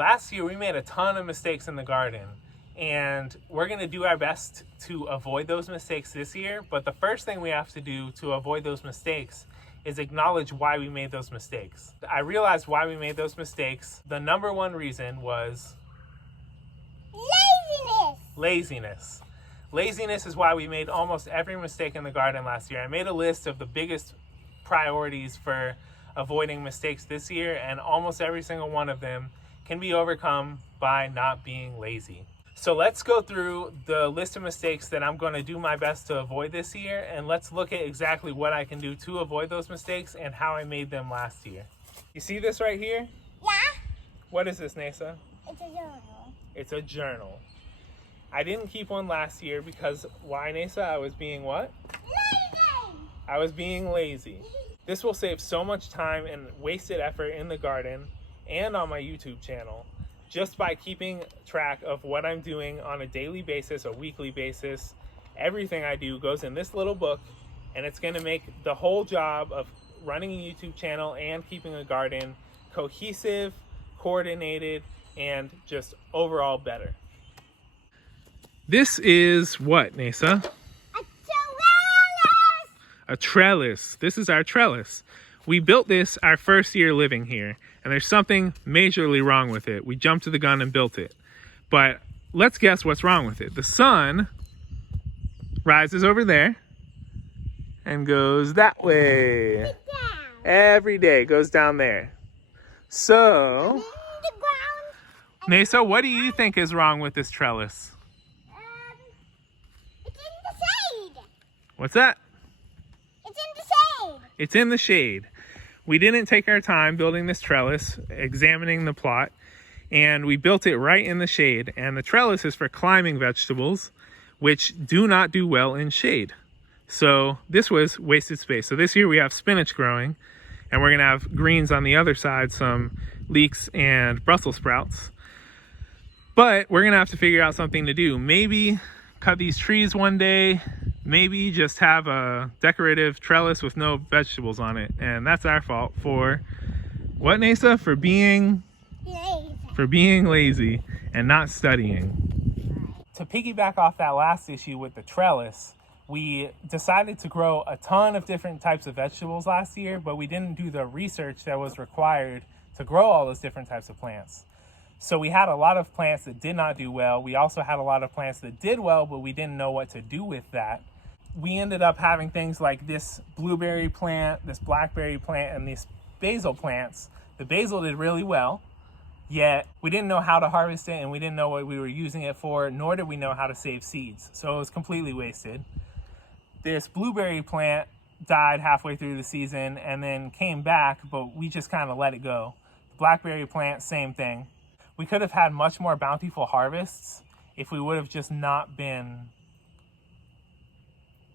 Last year we made a ton of mistakes in the garden, and we're going to do our best to avoid those mistakes this year. But the first thing we have to do to avoid those mistakes is acknowledge why we made those mistakes. I realized why we made those mistakes. The number one reason was laziness. Laziness is why we made almost every mistake in the garden last year. I made a list of the biggest priorities for avoiding mistakes this year, and almost every single one of them can be overcome by not being lazy. So let's go through the list of mistakes that I'm going to do my best to avoid this year, and let's look at exactly what I can do to avoid those mistakes and how I made them last year. You see this right here? Yeah. What is this, Neysa? It's a journal. It's a journal. I didn't keep one last year because, why, Neysa? I was being what? Lazy! I was being lazy. This will save so much time and wasted effort in the garden and on my YouTube channel just by keeping track of what I'm doing on a daily basis, a weekly basis. Everything I do goes in this little book, and it's going to make the whole job of running a YouTube channel and keeping a garden cohesive, coordinated, and just overall better. This is what, Neysa? A trellis. This is our trellis. We built this our first year living here, and there's something majorly wrong with it. We jumped to the gun and built it. But let's guess what's wrong with it. The sun rises over there and goes that way. Every day goes down there. So, Neysa, what do you think is wrong with this trellis? It's in the shade. What's that? It's in the shade. It's in the shade. We didn't take our time building this trellis, examining the plot, and we built it right in the shade. And the trellis is for climbing vegetables, which do not do well in shade. So this was wasted space. So this year we have spinach growing, and we're gonna have greens on the other side, some leeks and Brussels sprouts. But we're gonna have to figure out something to do. Maybe cut these trees one day, maybe just have a decorative trellis with no vegetables on it. And that's our fault for what, Neysa? For being lazy and not studying. To piggyback off that last issue with the trellis, we decided to grow a ton of different types of vegetables last year, but we didn't do the research that was required to grow all those different types of plants. So we had a lot of plants that did not do well. We also had a lot of plants that did well, but we didn't know what to do with that. We ended up having things like this blueberry plant, this blackberry plant, and these basil plants. The basil did really well, yet we didn't know how to harvest it, and we didn't know what we were using it for, nor did we know how to save seeds. So it was completely wasted. This blueberry plant died halfway through the season and then came back, but we just kind of let it go. The blackberry plant, same thing. We could have had much more bountiful harvests if we would have just not been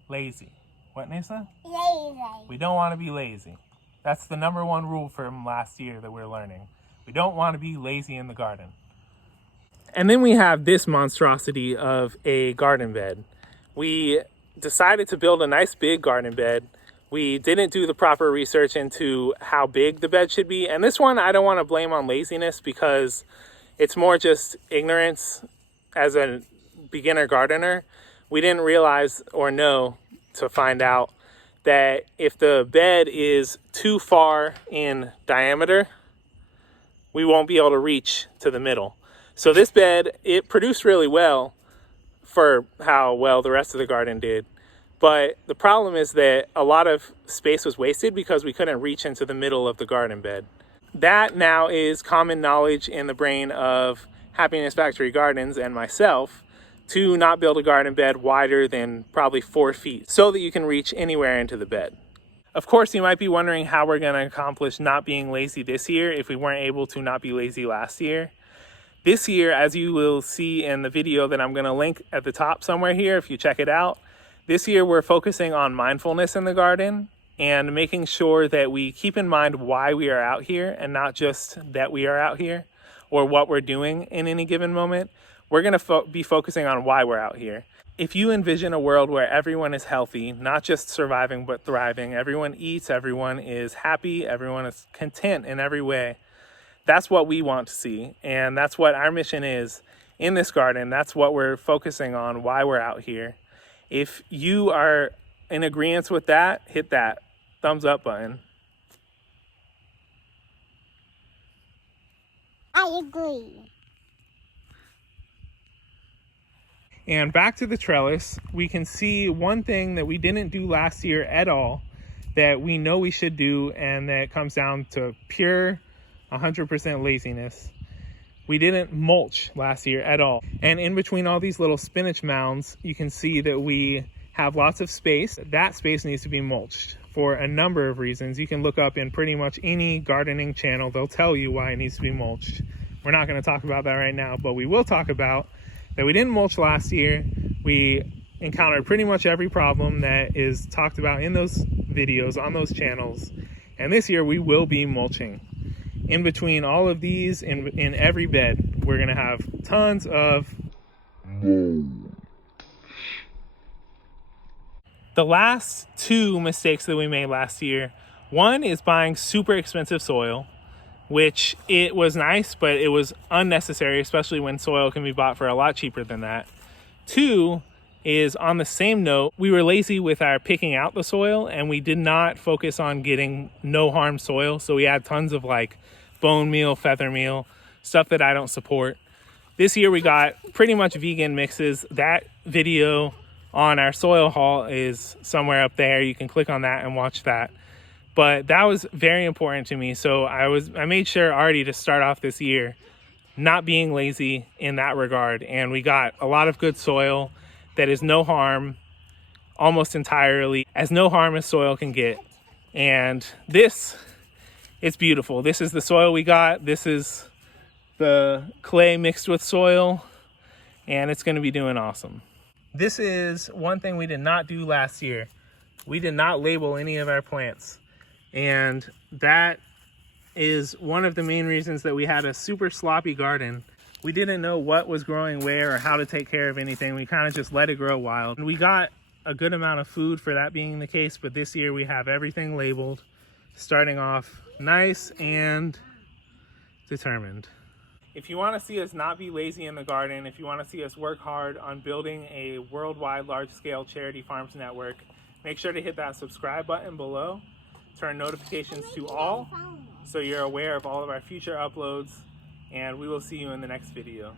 lazy. What, Neysa? Lazy. We don't want to be lazy. That's the number one rule from last year that we're learning. We don't want to be lazy in the garden. And then we have this monstrosity of a garden bed. We decided to build a nice big garden bed. We didn't do the proper research into how big the bed should be. And this one I don't want to blame on laziness, because it's more just ignorance as a beginner gardener. We didn't realize or know to find out that if the bed is too far in diameter, we won't be able to reach to the middle. So this bed, it produced really well for how well the rest of the garden did. But the problem is that a lot of space was wasted because we couldn't reach into the middle of the garden bed. That now is common knowledge in the brain of Happiness Factory Gardens and myself, to not build a garden bed wider than probably 4 feet so that you can reach anywhere into the bed. Of course, you might be wondering how we're going to accomplish not being lazy this year if we weren't able to not be lazy last year. This year, as you will see in the video that I'm going to link at the top somewhere here if you check it out, this year we're focusing on mindfulness in the garden and making sure that we keep in mind why we are out here and not just that we are out here or what we're doing in any given moment. We're going to be focusing on why we're out here. If you envision a world where everyone is healthy, not just surviving but thriving, everyone eats, everyone is happy, everyone is content in every way, That's what we want to see, and that's what our mission is in this garden. That's what we're focusing on, why we're out here. If you are in agreement with that, hit that thumbs up button. I agree. And back to the trellis, we can see one thing that we didn't do last year at all that we know we should do, and that comes down to pure 100% laziness. We didn't mulch last year at all. And in between all these little spinach mounds, you can see that we have lots of space. That space needs to be mulched for a number of reasons. You can look up in pretty much any gardening channel. They'll tell you why it needs to be mulched. We're not going to talk about that right now, but we will talk about that we didn't mulch last year. We encountered pretty much every problem that is talked about in those videos on those channels. And this year we will be mulching. In between all of these, in every bed, we're going to have tons of mulch. The last two mistakes that we made last year, one is buying super expensive soil, which it was nice, but it was unnecessary, especially when soil can be bought for a lot cheaper than that. Two is, on the same note, we were lazy with our picking out the soil, and we did not focus on getting no harm soil. So we had tons of like bone meal, feather meal, stuff that I don't support. This year we got pretty much vegan mixes. That video on our soil haul is somewhere up there. You can click on that and watch that. But that was very important to me. So I made sure already to start off this year not being lazy in that regard. And we got a lot of good soil that is no harm, almost entirely, as no harm as soil can get. And this, it's beautiful. This is the soil we got. This is the clay mixed with soil, and it's gonna be doing awesome. This is one thing we did not do last year. We did not label any of our plants. And that is one of the main reasons that we had a super sloppy garden. We didn't know what was growing where or how to take care of anything. We kind of just let it grow wild. And we got a good amount of food for that being the case, but this year we have everything labeled, starting off nice and determined. If you want to see us not be lazy in the garden, if you want to see us work hard on building a worldwide large-scale charity farms network, make sure to hit that subscribe button below, turn notifications to all so you're aware of all of our future uploads, and we will see you in the next video.